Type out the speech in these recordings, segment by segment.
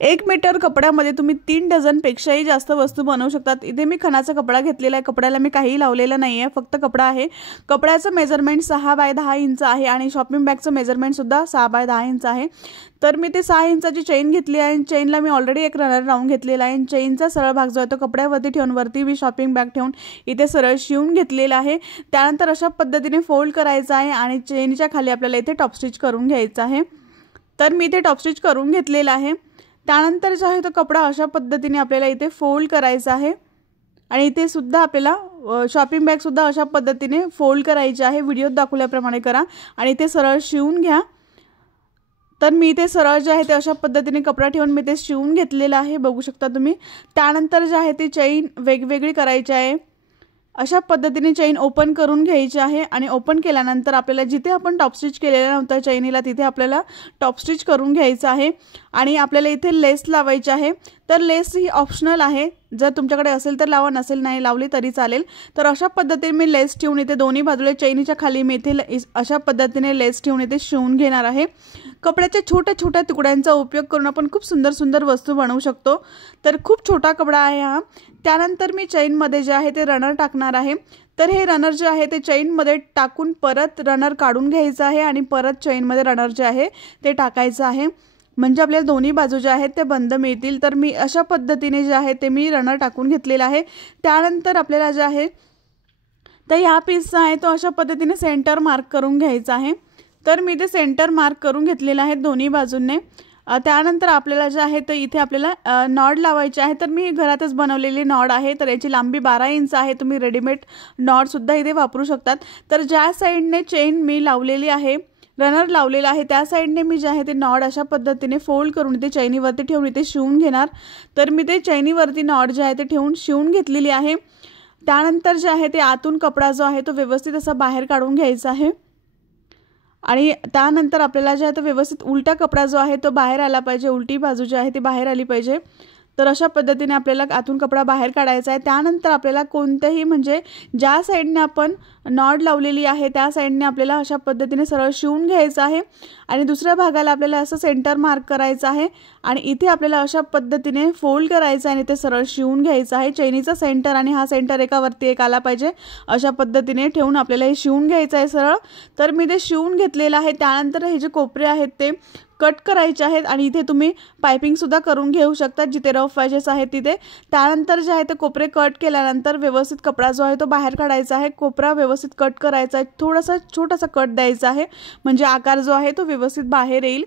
1 metre कपड्यामध्ये तुम्ही 3 डझनपेक्षाही जास्त वस्तू बनवू शकतात। इथे मी खणाचा कपडा घेतलेला आहे, कपड्याला मी काही लावलेलं नाही आहे, फक्त कपडा आहे। कपड्याचं मेजरमेंट 6 बाय 10 इंच आहे आणि शॉपिंग बॅगचं मेजरमेंट सुद्धा 6 बाय 10 इंच आहे। तर मी ते 6 इंचाची चेन घेतली आहे। चेनला मी ऑलरेडी एक रनर राऊंड घेतलेला आहे। चेनचा सरळ भाग जो आहे तो कपड्यावरती ठेवून वरती मी शॉपिंग बॅग ठेवून इथे सरळ शिवून घेतलेला आहे। त्यानंतर अशा पद्धतीने फोल्ड करायचा आहे आणि चेनच्या खाली आपल्याला इथे टॉप स्टिच करून घ्यायचं आहे। तर मी इथे टॉप स्टिच करून घेतलेला आहे। त्यानंतर जो आहे तो कपडा अशा पद्धतीने आपल्याला इथे फोल्ड करायचा आहे आणि इथे सुद्धा आपल्याला शॉपिंग बॅग सुद्धा अशा पद्धतीने फोल्ड करायची आहे। व्हिडिओत दाखवल्याप्रमाणे करा आणि इथे सरळ शिवून घ्या। तर मी इथे सरळ जे आहे ते अशा पद्धतीने कपडा ठेवून मी ते शिवून घेतलेला आहे, बघू शकता तुम्ही। त्यानंतर जे आहे ती चेन वेगवेगळी करायची आहे। अशा पद्धतीने चेन ओपन करून घ्यायची आहे आणि ओपन केल्यानंतर आपल्याला जिथे आपण टॉप स्टिच केलेला नव्हता चेनीला तिथे आपल्याला टॉप स्टिच करून घ्यायचं आहे आणि आपल्याला इथे लेस लावायची आहे। तर लेस ही ऑप्शनल आहे, जर तुमच्याकडे असेल तर लावा, नसेल नाही लावली तरी चालेल। तर अशा पद्धतीने मी लेस ठेवून इथे दोन्ही बाजूला चेनीच्या खाली मी इथे अशा पद्धतीने लेस ठेवून इथे शिवून घेणार आहे। कपड्याच्या छोट्या छोट्या तुकड्यांचा उपयोग करून आपण खूप सुंदर सुंदर वस्तू बनवू शकतो। तर खूप छोटा कपडा आहे हा। त्यानंतर मी चेनमध्ये जे आहे ते रनर टाकणार आहे। तर हे रनर जे आहे ते चेनमध्ये टाकून परत रनर काढून घ्यायचं आहे आणि परत चेनमध्ये रनर जे आहे ते टाकायचं आहे, म्हणजे आपल्याला दोन्ही बाजू ज्या आहेत ते बंद मिळतील। तर मी अशा पद्धतीने जे आहे ते मी रनर टाकून घेतलेला आहे। त्यानंतर आपल्याला जे आहे तर ह्या पीसचा आहे तो अशा पद्धतीने सेंटर मार्क करून घ्यायचा आहे। तर मी ते सेंटर मार्क करून घेतलेला आहे दोन्ही बाजूंनी। त्यानंतर आपल्याला जे आहे तर इथे आपल्याला नॉड लावायचे आहे। तर मी घरातच बनवलेली नॉड आहे। तर याची लांबी 12 इंच आहे, तुम्ही रेडीमेड नॉड सुद्धा इथे वापरू शकतात। तर ज्या साईडने चेन मी लावलेली आहे, रनर लावलेला आहे, त्या साईडने मी जे आहे ते नॉड अशा पद्धतीने फोल्ड करून इथे चैनीवरती ठेवून इथे शिवून घेणार। तर मी ते चैनीवरती नॉड जे आहे ते ठेवून शिवून घेतलेली आहे। त्यानंतर जे आहे ते आतून कपडा जो आहे तो व्यवस्थित असा बाहेर काढून घ्यायचा आहे आणि त्यानंतर आपल्याला जे आहे तो व्यवस्थित उलटा कपडा जो आहे तो बाहेर आला पाहिजे, उलटी बाजू जी आहे ती बाहेर आली पाहिजे। तर अशा पद्धतीने आपल्याला आतून कपडा बाहेर काढायचा आहे। त्यानंतर आपल्याला कोणतेही म्हणजे ज्या साईडने आपण नॉड लावलेली आहे त्या साईडने आपल्याला अशा पद्धतीने सरळ शिवून घ्यायचं आहे आणि दुसऱ्या भागाला आपल्याला असं सेंटर मार्क करायचं आहे आणि इथे आपल्याला अशा पद्धतीने फोल्ड करायचं आहे आणि ते सरळ शिवून घ्यायचं आहे। चैनीचा सेंटर आणि हा सेंटर एकावरती एक आला पाहिजे अशा पद्धतीने ठेवून आपल्याला हे शिवून घ्यायचं आहे सरळ। तर मी ते शिवून घेतलेलं आहे। त्यानंतर हे जे कोपरे आहेत ते कट करायचे आहेत आणि इथे तुम्ही पाइपिंग सुद्धा करून घेऊ शकता जिथे रफ एजेस आहेत तिथे। त्यानंतर जे आहे ते कोपरे कट केल्यानंतर व्यवस्थित कपडा जो आहे तो बाहेर काढायचा आहे, कोपरा व्यवस्थित कट करायचा आहे, थोडासा छोटासा कट द्यायचा आहे म्हणजे आकार जो आहे तो व्यवस्थित बाहेर येईल।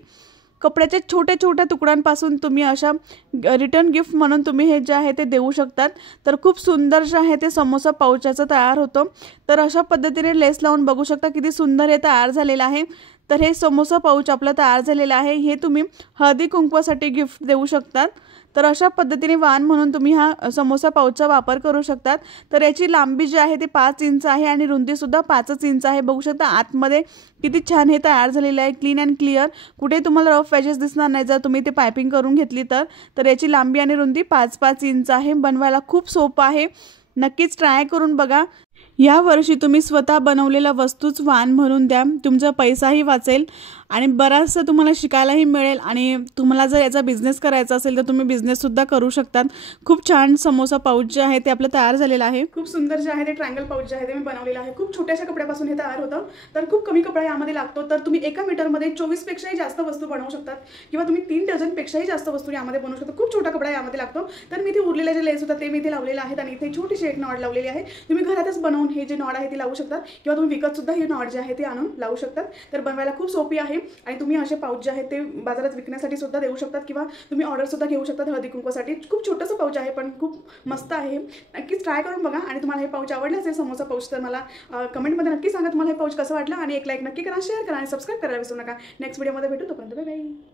कपड्याच्या छोट्या छोट्या तुकड्यांपासून तुम्ही अशा रिटर्न गिफ्ट म्हणून तुम्ही हे जे आहे ते देऊ शकतात। तर खूप सुंदर जे आहे ते समोसा पाऊचाचं तयार होतं। तर अशा पद्धतीने लेस लावून बघू शकता किती सुंदर हे तयार झालेलं आहे। तर हे समोसा पाऊच आपलं तयार झालेलं आहे, हे तुम्ही हळदी कुंकवासाठी गिफ्ट देऊ शकतात। तर अशा पद्धतीने वाण म्हणून तुम्ही हा समोसा पाऊचचा वापर करू शकतात। तर याची लांबी जी आहे ती 5 इंच आहे आणि रुंदी सुद्धा 5 इंच आहे, बघू शकता। आतमध्ये किती छान हे तयार झालेलं आहे, क्लीन अँड क्लिअर, कुठे तुम्हाला रफ एजेस दिसणार नाही जर तुम्ही ते पाइपिंग करून घेतली तर। तर याची लांबी आणि रुंदी 5-5 इंच आहे। बनवायला खूप सोपं आहे, नक्कीच ट्राय करून बघा। या वर्षी तुम्ही स्वतः बनवलेला वस्तूच वाण म्हणून द्या, तुमचा पैसाही वाचेल आणि बराचसा तुम्हाला शिकायलाही मिळेल आणि तुम्हाला जर याचा बिझनेस करायचा असेल तर तुम्ही बिझनेस सुद्धा करू शकतात। खूप छान समोसा पाऊच जे आहे ते आपलं तयार झालेलं आहे। खूप सुंदर जे आहे ते ट्रायंगल पाऊच जे आहे ते मी बनवलेलं आहे। खूप छोट्याशा कपड्यापासून हे तयार होतं। तर खूप कमी कपडा यामध्ये लागतो। तर तुम्ही 1 मीटरमध्ये 24 पेक्षाही जास्त वस्तू बनवू शकतात किंवा तुम्ही 3 डझनपेक्षाही जास्त वस्तू यामध्ये बनवू शकता। खूप छोटा कपडा यामध्ये लागतो। तर मी इथे उरलेले जे लेस होतात ते मी इथे लावलेले आहेत आणि इथे छोटीशी एक नॉड लावलेली आहे। तुम्ही घरातच बनवून हे जे नॉड आहे ते लावू शकतात किंवा तुम्ही विकत सुद्धा ही नॉड जे आहे ते आणून लावू शकतात। तर बनवायला खूप सोपी आहे आणि तुम्ही असे पाऊच जे आहेत ते बाजारात विकण्यासाठी सुद्धा देऊ शकतात किंवा तुम्ही ऑर्डर सुद्धा घेऊ शकतात हळदी कुंकवासाठी। खूप छोटंसं पाऊच आहे पण खूप मस्त आहे, नक्कीच ट्राय करून बघा। आणि तुम्हाला हे पाऊच आवडले असेल समोसा पाऊच तर मला कमेंटमध्ये नक्की सांगा तुम्हाला हे पाऊच कसं वाटलं आणि एक लाईक नक्की करा, शेअर करा आणि सबस्क्राइब करायला विसरू नका। नेक्स्ट व्हिडिओमध्ये भेटू, तोपर्यंत बाय बाय।